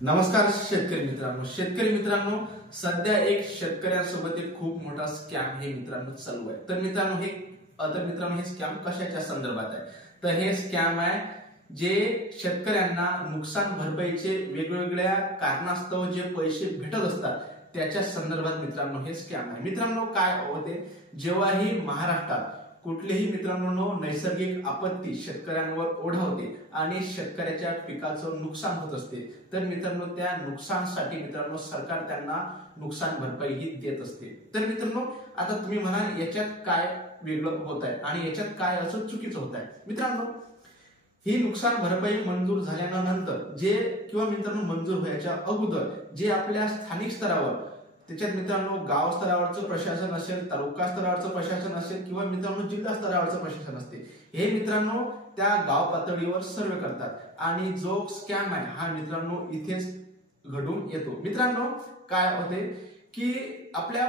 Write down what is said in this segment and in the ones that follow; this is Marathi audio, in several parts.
नमस्कार शेतकरी मित्रांनो, सध्या एक शेतकऱ्यांसोबत एक खूप मोठा स्कॅम हे मित्रांनो चालू आहे। तर मित्रांनो हे स्कॅम कशाच्या संदर्भात आहे? तर हे स्कॅम आहे जे शेतकऱ्यांना नुकसान भरपाईचे वेगवेगळ्या कारणास्तव जे पैसे भेटत असतात त्याच्या संदर्भात मित्रांनो हे स्कॅम आहे। मित्रांनो काय होते, जेव्हाही महाराष्ट्रात कुठलेही मित्रांनो नैसर्गिक आपत्ती शेतकऱ्यांवर ओढावते आणि शेतकऱ्याच्या पिकाचं नुकसान होत असते, तर मित्रांनो त्या नुकसानसाठी मित्रांनो सरकार त्यांना नुकसान भरपाई ही देत असते। तर मित्रांनो आता तुम्ही म्हणाल याच्यात काय वेगळं होत आहे आणि याच्यात काय असं चुकीचं होत आहे? मित्रांनो ही नुकसान भरपाई मंजूर झाल्यानंतर जे किंवा मित्रांनो मंजूर व्हायच्या अगोदर जे आपल्या स्थानिक स्तरावर त्याच्यात मित्रांनो गाव स्तरावरचं प्रशासन असेल, तालुका स्तरावरचं प्रशासन असेल किंवा मित्रांनो जिल्हा स्तरावरचं प्रशासन असते, हे मित्रांनो त्या गाव पातळीवर सर्वे करतात आणि जो स्कॅम आहे हा मित्रांनो इथेच घडून येतो। मित्रांनो काय होते की आपल्या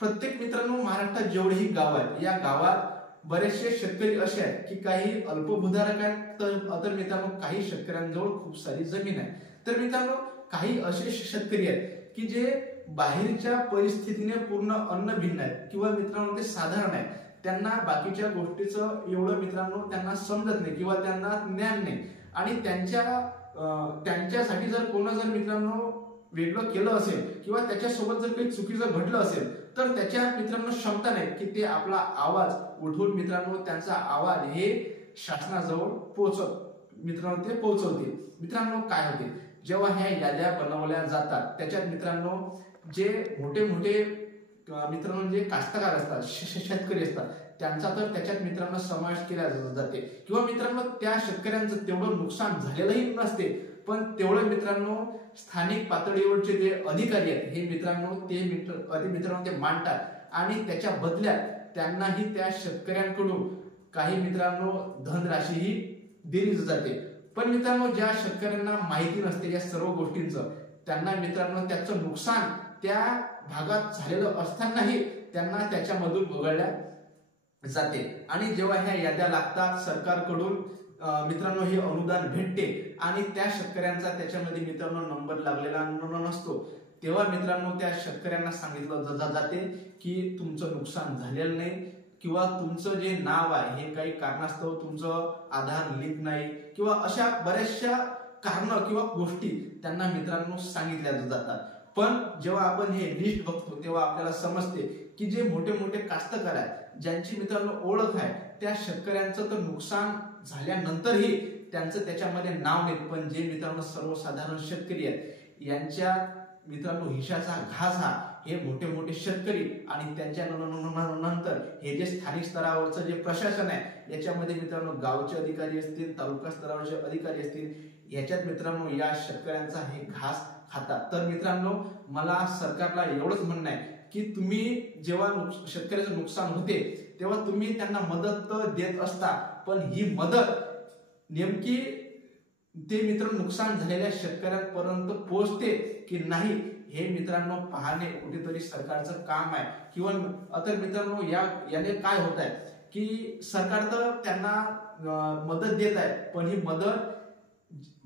प्रत्येक मित्रांनो महाराष्ट्रात जेवढेही गाव आहेत या गावात बरेचसे शेतकरी असे आहेत की काही अल्पभूधारक आहेत, तर मित्रांनो काही शेतकऱ्यांजवळ खूप सारी जमीन आहे। तर मित्रांनो काही असे शेतकरी आहेत की जे बाहेरच्या परिस्थितीने पूर्ण अन्न भिन्न आहेत किंवा मित्रांनो ते साधारण आहेत, त्यांना बाकीच्या गोष्टीचं एवढं मित्रांनो त्यांना समजत नाही किंवा त्यांना ज्ञान नाही आणि त्यांच्यासाठी जर मित्रांनो वेगळं केलं असेल किंवा त्याच्यासोबत जर काही चुकीचं घडलं असेल तर त्याच्या मित्रांनो क्षमता नाही की ते आपला आवाज उठवून मित्रांनो त्यांचा आवाज हे शासनाजवळ पोहोचवते। मित्रांनो काय होते, जेव्हा ह्या याद्या बनवल्या जातात त्याच्यात मित्रांनो जे मोठे मित्रांनो जे कास्तकार असतात, शेतकरी असतात, त्यांचा तर त्याच्यात मित्रांनो समावेश केला जाते किंवा मित्रांनो त्या शेतकऱ्यांचं तेवढं नुकसान झालेलंही नसते, पण तेवढं मित्रांनो स्थानिक पातळीवरचे जे अधिकारी आहेत हे मित्रांनो ते मांडतात आणि त्याच्या बदल्यात त्यांनाही त्या शेतकऱ्यांकडून काही मित्रांनो धनराशीही दिली जाते। पण मित्रांनो ज्या शेतकऱ्यांना माहिती नसते या सर्व गोष्टींचं, त्यांना मित्रांनो त्याचं नुकसान त्या भागात झालेलं असतानाही त्यांना त्याच्यामधून वगळल्या जाते आणि जेव्हा ह्या याद्या लागतात सरकारकडून मित्रांनो हे अनुदान भेटते आणि त्या शेतकऱ्यांचा त्याच्यामध्ये मित्रांनो नंबर लागलेला नसतो, तेव्हा मित्रांनो त्या शेतकऱ्यांना सांगितलं जाते की तुमचं नुकसान झालेलं नाही किंवा तुमचं जे नाव आहे हे काही कारणास्तव तुमचं आधार लिंक नाही किंवा अशा बऱ्याचशा कारण किंवा गोष्टी त्यांना मित्रांनो सांगितल्या जातात। पण जेव्हा आपण हे लिस्ट बघतो तेव्हा आपल्याला समजते की जे मोठे कास्तकार आहेत ज्यांची मित्रांनो ओळख आहे त्या शेतकऱ्यांचं तर नुकसान झाल्यानंतरही त्यांचं त्याच्यामध्ये नाव नाही, पण जे मित्रांनो सर्वसाधारण शेतकरी आहेत यांच्या मित्रांनो हिशाचा घास हा हे मोठे शेतकरी आणि त्यांच्या नंतर हे जे स्थानिक स्तरावरचं जे प्रशासन आहे याच्यामध्ये मित्रांनो गावचे अधिकारी असतील, तालुका स्तरावरचे अधिकारी असतील, याच्यात मित्रांनो या शेतकऱ्यांचा हे घास खातात। तर मित्रांनो मला सरकारला एवढंच म्हणणं आहे की तुम्ही जेव्हा शेतकऱ्याचं नुकसान होते तेव्हा तुम्ही त्यांना मदत देत असता, पण ही मदत नेमकी ते मित्र नुकसान झालेल्या शेतकऱ्यांपर्यंत पोहोचते की नाही हे मित्रांनो पाहणे कुठेतरी सरकारचं काम आहे। किंवा आता मित्रांनो याने काय होत आहे की सरकार तर त्यांना मदत देत आहे, पण ही मदत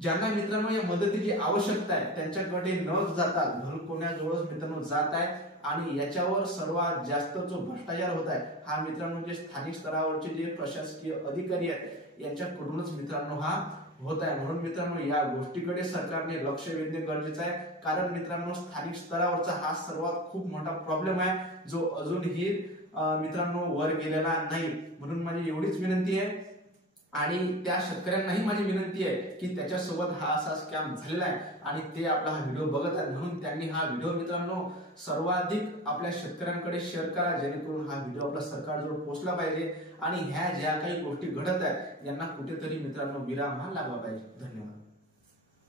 ज्यांना मित्रांनो या मदतीची आवश्यकता आहे त्यांच्याकडे न जाता घरकोण्याजवळच मित्रांनो जात आहे आणि याच्यावर सर्वात जास्त जो भ्रष्टाचार होत आहे हा मित्रांनो जे स्थानिक स्तरावरचे जे प्रशासकीय अधिकारी आहेत यांच्याकडूनच मित्रांनो हा होत आहे। म्हणून मित्रांनो या गोष्टीकडे सरकारने लक्ष वेधणे गरजेचं आहे, कारण मित्रांनो स्थानिक स्तरावरचा हा सर्वात खूप मोठा प्रॉब्लेम आहे जो अजूनही मित्रांनो वर गेलेला नाही। म्हणून माझी एवढीच विनंती आहे आणि त्या शेतकऱ्यांनाही माझी विनंती आहे की त्याच्यासोबत हा असा स्कॅम झालेला आहे आणि ते आपला हा व्हिडिओ बघत आहेत, म्हणून त्यांनी हा व्हिडिओ मित्रांनो सर्वाधिक आपल्या शेतकऱ्यांकडे शेअर करा, जेणेकरून हा व्हिडिओ आपल्या सरकारजवळ पोहोचला पाहिजे आणि ह्या ज्या काही गोष्टी घडत आहेत यांना कुठेतरी मित्रांनो विराम हा लागला पाहिजे। धन्यवाद।